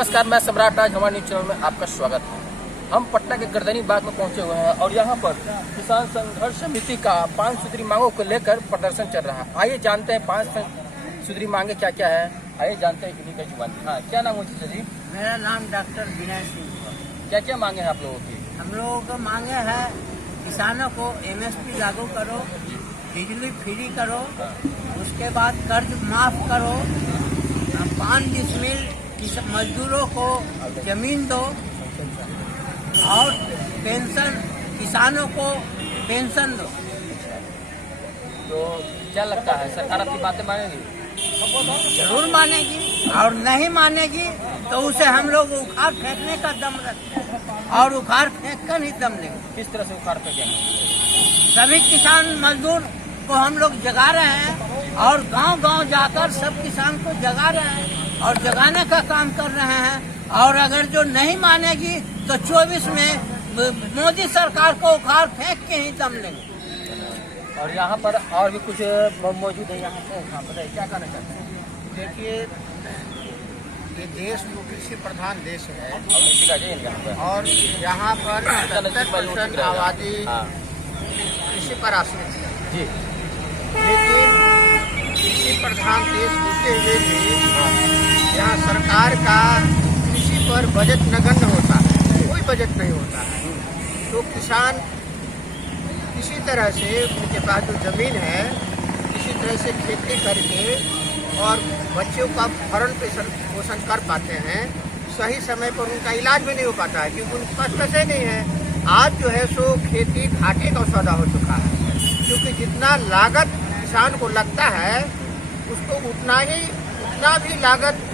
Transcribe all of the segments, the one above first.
नमस्कार, मैं सम्राट आज हमारे न्यूज चैनल में आपका स्वागत है। हम पटना के गर्दनी बाग में पहुंचे हुए हैं और यहाँ पर किसान संघर्ष समिति का 5 सूत्री मांगों को लेकर प्रदर्शन चल रहा है। आइए जानते हैं 5 सूत्री मांगे क्या क्या है। आइए जानते हैं इन्हीं का जुबान। हाँ, क्या नाम है जी? मेरा नाम डॉक्टर विनय सिंह। क्या क्या मांगे हैं आप लोगों की? हम लोगों को मांगे है किसानों को MSP लागू करो, बिजली फ्री करो, उसके बाद कर्ज माफ करो, 5 डिसमिल मजदूरों को जमीन दो और पेंशन किसानों को पेंशन दो। तो क्या लगता है सरकार आपकी बातें मानेगी? जरूर मानेगी, और नहीं मानेगी तो उसे हम लोग उखाड़ फेंकने का दम रखते हैं और उखाड़ फेंक कर ही दम लेंगे। किस तरह से उखाड़ फेंकेंगे? सभी किसान मजदूर को हम लोग जगा रहे हैं और गांव-गांव जाकर सब किसान को जगा रहे हैं और जगाने का काम कर रहे हैं। और अगर जो नहीं मानेगी तो 24 में मोदी सरकार को उखाड़ फेंक के ही दम लेंगे। और यहाँ पर और भी कुछ मौजूद है यहाँ पे। हाँ, बताइए क्या कहना चाहते हैं? देखिए, ये देश जो कृषि प्रधान देश है और यहाँ पर और यहाँ पर 70% आबादी कृषि पर आश्रित है जी। लेकिन कृषि प्रधान देश होते हुए भी यहाँ सरकार का कृषि पर बजट नगण्य होता है, कोई बजट नहीं होता है। तो किसान किसी तरह से उनके पास जो जमीन है किसी तरह से खेती करके और बच्चों का भरण पोषण कर पाते हैं। सही समय पर उनका इलाज भी नहीं हो पाता है क्योंकि उनके पास पैसे नहीं है। आज जो है सो खेती घाटे का सौदा हो चुका है, क्योंकि जितना लागत किसान को लगता है उसको उतना भी लागत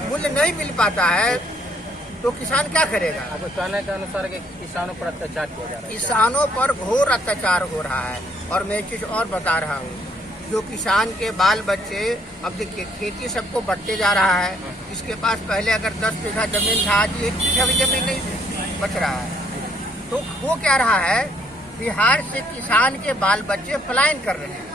मूल्य नहीं मिल पाता है। तो किसान क्या करेगा? आपको कहने के अनुसार कि किसानों पर अत्याचार किया जा रहा है। किसानों पर घोर अत्याचार हो रहा है। और मैं एक चीज और बता रहा हूँ, जो किसान के बाल बच्चे, अब देखिए खेती सबको बढ़ते जा रहा है। इसके पास पहले अगर 10 बीघा जमीन था, आज 1 बीघा भी जमीन नहीं बच रहा है। तो वो क्या रहा है, बिहार से किसान के बाल बच्चे पलायन कर रहे हैं।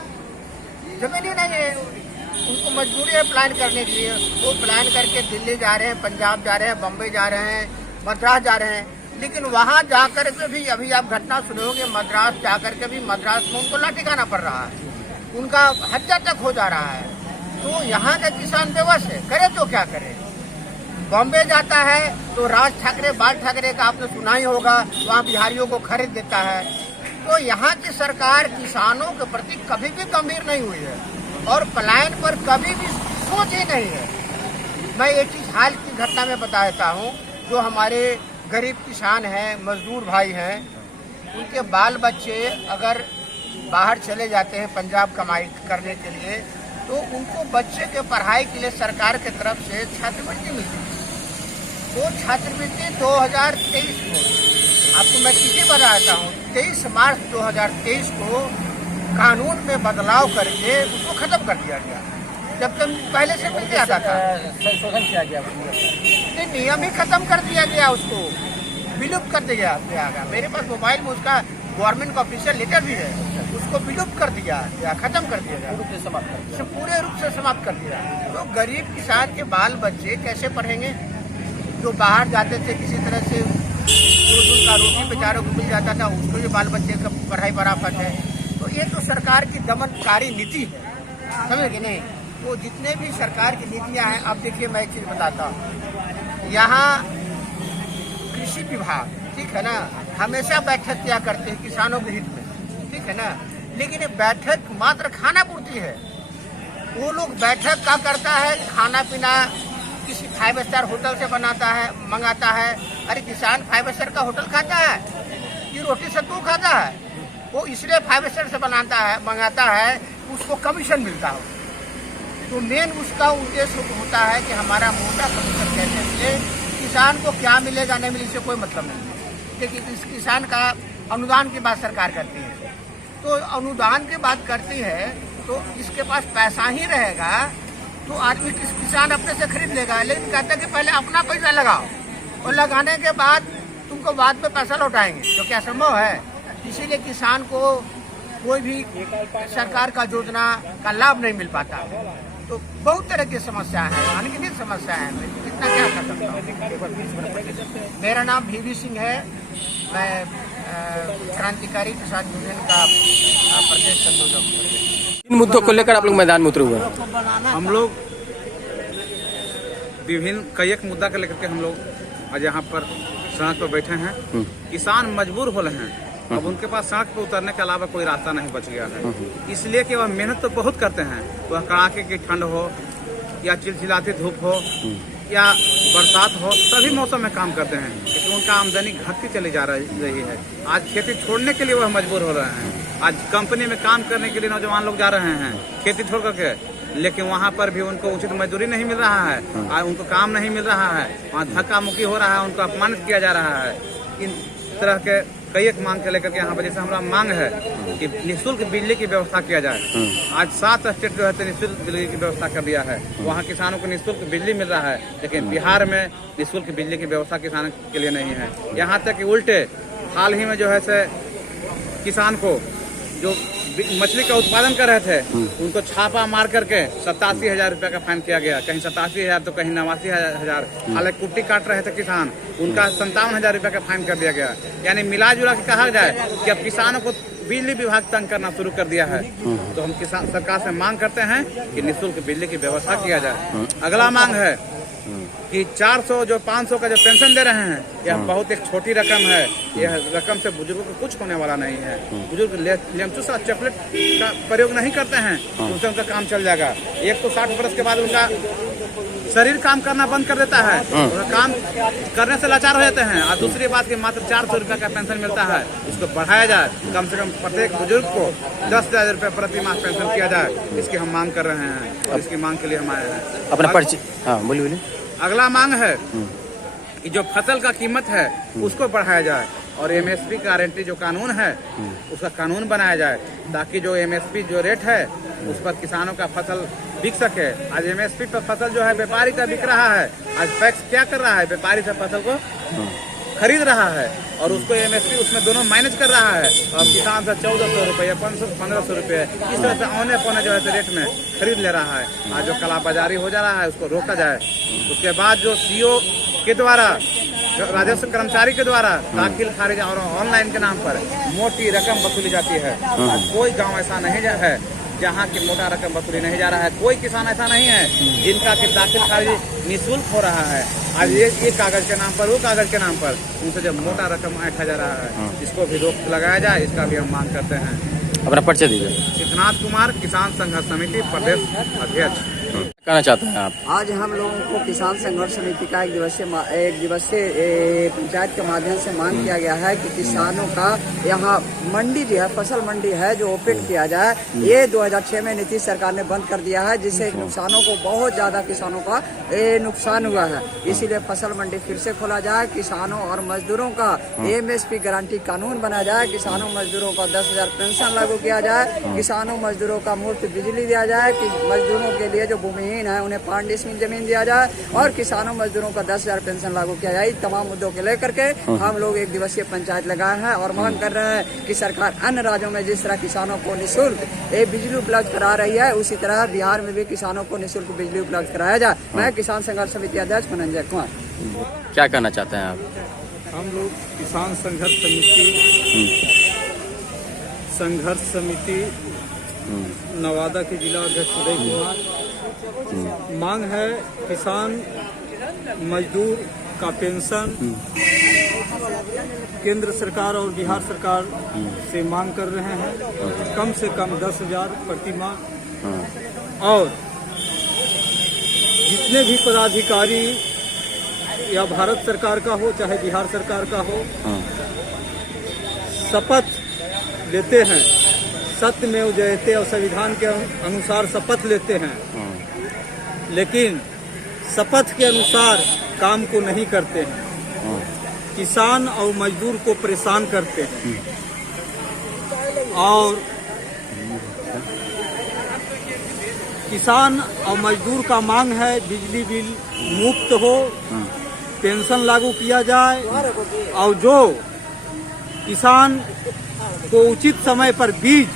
जमीन ही नहीं है, उनको मजबूरी है पलायन करने के लिए। वो पलायन करके दिल्ली जा रहे हैं, पंजाब जा रहे हैं, बम्बई जा रहे हैं, मद्रास जा रहे हैं। लेकिन वहाँ जाकर के भी अभी आप घटना सुने होंगे, मद्रास जाकर के भी मद्रास में उनको लाठी खाना पड़ रहा है, उनका हत्या तक हो जा रहा है। तो यहाँ का किसान बेबस है, करे तो क्या करे। बॉम्बे जाता है तो राज ठाकरे, बाल ठाकरे का आपने सुना ही होगा, वहाँ बिहारियों को खरीद देता है। तो यहाँ की सरकार किसानों के प्रति कभी भी गंभीर नहीं हुई है और पलायन पर कभी भी सोच ही नहीं है। मैं एक चीज हाल की घटना में बता देता हूँ, जो हमारे गरीब किसान हैं, मजदूर भाई हैं, उनके बाल बच्चे अगर बाहर चले जाते हैं पंजाब कमाई करने के लिए, तो उनको बच्चे के पढ़ाई के लिए सरकार की तरफ से छात्रवृत्ति मिलती है। वो छात्रवृत्ति 2023 को, आपको मैं तिथि बताता हूँ, 23 मार्च 2023 को कानून में बदलाव करके उसको खत्म कर दिया गया, जबकि पहले से मिलते आता था। संशोधन किया गया, नियम ही खत्म कर दिया गया, उसको विलुप्त कर दिया गया। मेरे पास मोबाइल में उसका गवर्नमेंट का ऑफिशियल लेटर भी है, उसको विलुप्त कर दिया गया, खत्म कर दिया गया, पूरे रूप से समाप्त कर दिया। तो गरीब किसान के बाल बच्चे कैसे पढ़ेंगे? जो बाहर जाते थे किसी तरह से उनका रोटी बेचारों को मिल जाता था, उसको भी बाल बच्चे का पढ़ाई बराबर है। तो ये तो सरकार की दमनकारी नीति है, समझे कि नहीं? तो जितने भी सरकार की नीतियां हैं, अब देखिए मैं एक चीज बताता हूँ, यहाँ कृषि विभाग, ठीक है ना, हमेशा बैठक किया करते हैं किसानों के हित में, ठीक है ना, लेकिन ये बैठक मात्र खाना पूर्ति है। वो लोग बैठक का करता है, खाना पीना किसी 5 स्टार होटल से बनाता है, मंगाता है। अरे किसान 5 स्टार का होटल खाता है कि रोटी सत्तू खाता है? वो इसलिए 5 स्टार से बनाता है, मंगाता है, उसको कमीशन मिलता हो। तो मेन उसका उद्देश्य होता है कि हमारा मोटा कमीशन कैसे मिले, किसान को क्या मिलेगा नहीं मिले इससे कोई मतलब नहीं। लेकिन इस किसान का अनुदान की बात सरकार करती है, तो अनुदान की बात करती है तो इसके पास पैसा ही रहेगा तो आदमी किसान अपने से खरीद लेगा। लेकिन कहते हैं कि पहले अपना पैसा लगाओ और लगाने के बाद तुमको बाद में पैसा लौटाएंगे, तो क्या संभव है? इसीलिए किसान को कोई भी सरकार का योजना का लाभ नहीं मिल पाता। तो बहुत तरह की समस्या है, अनगिनत समस्या है। इतना क्या कर सकता हूँ। मेरा नाम VV सिंह है, मैं क्रांतिकारी किसान यूनियन का प्रदेश संयोजक हूँ। इन मुद्दों को लेकर आप लोग मैदान में उतरे हुए हैं। हम लोग विभिन्न कई एक मुद्दा को लेकर के हम लोग आज यहाँ पर सड़क पर बैठे हैं। किसान मजबूर हो रहे हैं, अब उनके पास सड़क पर उतरने के अलावा कोई रास्ता नहीं बच गया है, इसलिए कि वह मेहनत तो बहुत करते हैं, वह कड़ाके की ठंड हो या चिलचिलाती धूप हो या बरसात हो, सभी मौसम में काम करते हैं, लेकिन उनका आमदनी घटती चली जा रही है। आज खेती छोड़ने के लिए वह मजबूर हो रहे हैं। आज कंपनी में काम करने के लिए नौजवान लोग जा रहे हैं खेती छोड़ करके, लेकिन वहाँ पर भी उनको उचित मजदूरी नहीं मिल रहा है, उनको काम नहीं मिल रहा है, वहाँ धक्का मुक्की हो रहा है, उनको अपमानित किया जा रहा है। इन तरह के कई एक मांग के लेकर के यहाँ पर जैसे हमारा मांग है कि निःशुल्क बिजली की व्यवस्था किया जाए। आज 7 स्टेट जो है निःशुल्क बिजली की व्यवस्था कर दिया है, वहाँ किसानों को निःशुल्क बिजली मिल रहा है, लेकिन बिहार में निःशुल्क बिजली की व्यवस्था किसानों के लिए नहीं है। यहाँ तक कि उल्टे हाल ही में जो है से किसान को जो मछली का उत्पादन कर रहे थे उनको छापा मार करके 87,000 रुपये का फाइन किया गया, कहीं 87,000 तो कहीं 89,000। हालांकि कुट्टी काट रहे थे किसान, उनका 57,000 रुपये का फाइन कर दिया गया। यानी मिला जुला के कहा जाए कि अब किसानों को बिजली विभाग तंग करना शुरू कर दिया है। तो हम किसान सरकार से मांग करते हैं कि निःशुल्क बिजली की व्यवस्था किया जाए। अगला मांग है कि 400 जो 500 का जो पेंशन दे रहे हैं, यह बहुत एक छोटी रकम है। यह रकम से बुजुर्गों को कुछ होने वाला नहीं है। बुजुर्ग लेमचूस और चॉकलेट का प्रयोग नहीं करते हैं, उससे उनका काम चल जाएगा। एक तो 60 वर्ष के बाद उनका शरीर काम करना बंद कर देता है, काम करने से लाचार हो जाते हैं। और दूसरी बात की मात्र 400 रुपये का पेंशन मिलता है, इसको बढ़ाया जाए, कम से कम प्रत्येक बुजुर्ग को 10,000 रुपये प्रति माह पेंशन किया जाए। इसकी हम मांग कर रहे हैं और इसकी मांग के लिए हम आए हैं। अपना परिचय। हाँ बोलिए। अगला मांग है कि जो फसल का कीमत है उसको बढ़ाया जाए और MSP गारंटी जो कानून है उसका कानून बनाया जाए, ताकि जो MSP जो रेट है उस पर किसानों का फसल बिक सके। आज MSP पर फसल जो है व्यापारी का बिक रहा है। आज पैक्स क्या कर रहा है, व्यापारी से फसल को खरीद रहा है और उसको MSP उसमें दोनों मैनेज कर रहा है और किसान से 1,400 रुपये, 1500 रुपये इस तरह से औने पौने जो है रेट में खरीद ले रहा है। आज जो कालाबाजारी हो जा रहा है उसको रोका जाए। उसके बाद जो CO के द्वारा, राजस्व कर्मचारी के द्वारा दाखिल खारिज और ऑनलाइन के नाम पर मोटी रकम वसूली जाती है। कोई गाँव ऐसा नहीं है जहाँ की मोटा रकम वसूली नहीं जा रहा है। कोई किसान ऐसा नहीं है जिनका कि दाखिल खारिज निःशुल्क हो रहा है। आज ये कागज के नाम पर, वो कागज के नाम पर उनसे जब मोटा रकम ऐंठा जा रहा है, इसको भी रोक लगाया जाए, इसका भी हम मांग करते हैं। अपना परिचय दीजिए। सिद्धनाथ कुमार, किसान संघर्ष समिति प्रदेश अध्यक्ष। कहना चाहते हैं आप? आज हम लोगों को किसान संघर्ष समिति का एक दिवसीय पंचायत के माध्यम से मांग किया गया है कि किसानों का यहाँ मंडी जो है, फसल मंडी है जो ओपन किया जाए। ये 2006 में नीतीश सरकार ने बंद कर दिया है, जिससे नुकसानों को बहुत ज्यादा किसानों का नुकसान हुआ है। इसीलिए फसल मंडी फिर से खोला जाए। किसानों और मजदूरों का MSP गारंटी कानून बनाया जाए। किसानों मजदूरों का 10,000 पेंशन लागू किया जाए। किसानों मजदूरों का मुफ्त बिजली दिया जाए। कि मजदूरों के लिए जो भूमिहीन है उन्हें 5 डिसमिल जमीन दिया जाए और किसानों मजदूरों का 10,000 पेंशन लागू किया जाए। तमाम मुद्दों को लेकर के हम लोग एक दिवसीय पंचायत लगाए हैं और मांग कर रहे हैं कि सरकार अन्य राज्यों में जिस तरह किसानों को निःशुल्क बिजली उपलब्ध करा रही है, उसी तरह बिहार में भी किसानों को निःशुल्क बिजली उपलब्ध कराया जाए। मैं किसान संघर्ष समिति अध्यक्ष मनंजय कुमार। क्या कहना चाहते हैं आप? हम लोग किसान संघर्ष समिति नवादा के जिला अध्यक्ष उदय कुमार। मांग है किसान मजदूर का पेंशन केंद्र सरकार और बिहार सरकार से मांग कर रहे हैं, कम से कम 10,000 प्रति माह। और जितने भी पदाधिकारी या भारत सरकार का हो चाहे बिहार सरकार का हो, शपथ लेते हैं, सत्यमेव जयते और संविधान के अनुसार शपथ लेते हैं, लेकिन शपथ के अनुसार काम को नहीं करते हैं। किसान और मजदूर को परेशान करते हैं और किसान और मजदूर का मांग है बिजली बिल मुफ्त हो, पेंशन लागू किया जाए और जो किसान को उचित समय पर बीज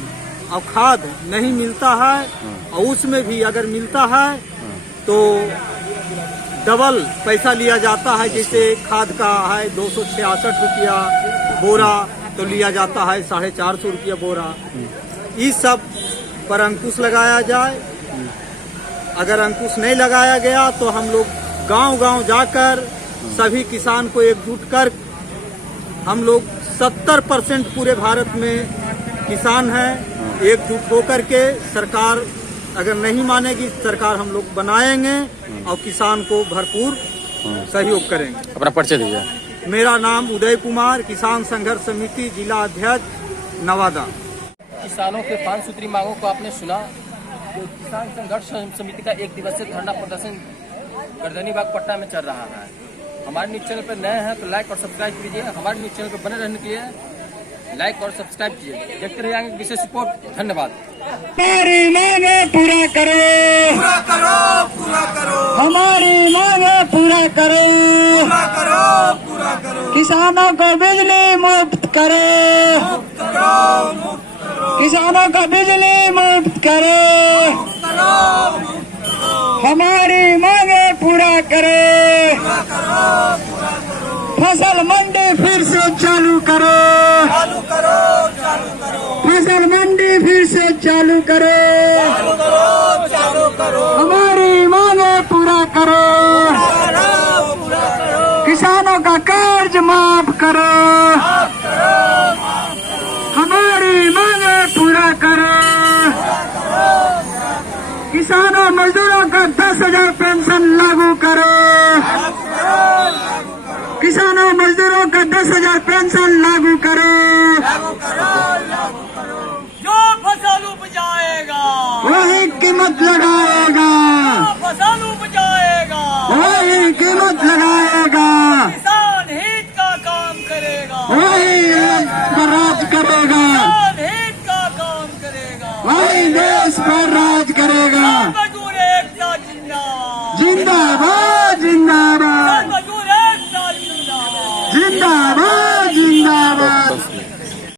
और खाद नहीं मिलता है, और उसमें भी अगर मिलता है तो डबल पैसा लिया जाता है। जैसे खाद का है 266 रुपया बोरा, तो लिया जाता है 450 रुपया बोरा। इस सब पर अंकुश लगाया जाए। अगर अंकुश नहीं लगाया गया तो हम लोग गांव-गांव जाकर सभी किसान को एकजुट कर, हम लोग 70% पूरे भारत में किसान हैं, एकजुट होकर के सरकार अगर नहीं मानेगी, सरकार हम लोग बनाएंगे और किसान को भरपूर सहयोग करेंगे। अपना परिचय दीजिए। मेरा नाम उदय कुमार, किसान संघर्ष समिति जिला अध्यक्ष नवादा। किसानों के 5 सूत्री मांगों को आपने सुना। जो किसान संघर्ष समिति का 1 दिवसीय धरना प्रदर्शन गर्दनी बाग पटना में चल रहा है। हमारे न्यूज चैनल पर नए हैं तो लाइक और सब्सक्राइब कीजिए। हमारे न्यूज चैनल पर बने रहने के लिए लाइक और सब्सक्राइब कीजिए। देखते रहिए आगे विशेष रिपोर्ट। धन्यवाद। हमारी मांगे पूरा करो, पूरा करो, पूरा करो। हमारी मांगे पूरा करो, पूरा करो, पूरा करो। किसानों को बिजली मुफ्त करो, मुफ्त करो, मुफ्त करो। किसानों को बिजली मुफ्त करो, मुफ्त करो, मुफ्त करो। हमारी मांगे पूरा करो, पूरा करो, पूरा करो। फसल मंडी फिर से चालू करो, चालू करो, चालू करो। फसल मंडी फिर से चालू करो, चालू करो, चालू करो। हमारी मांगे पूरा करो, पूरा करो, पूरा करो। किसानों का कर्ज माफ करो, माफ करो, माफ करो। हमारी मांगे पूरा करो, पूरा करो, पूरा करो। किसानों मजदूरों का 10,000 पेंशन लागू करो, लागू करो, लागू करो। किसानों मजदूरों का 10,000 पेंशन लागू करो, लागू करो, लागू करो। जो फसल उपजाएगा वही कीमत लगाएगा, जो फसल उपजाएगा वही कीमत लगाएगा। किसान हित का काम करेगा, वही राज करेगा। किसान हित का काम करेगा, वही देश पर राज करेगा। मजदूर एकता जिंदाबाद, जिंदाबाद।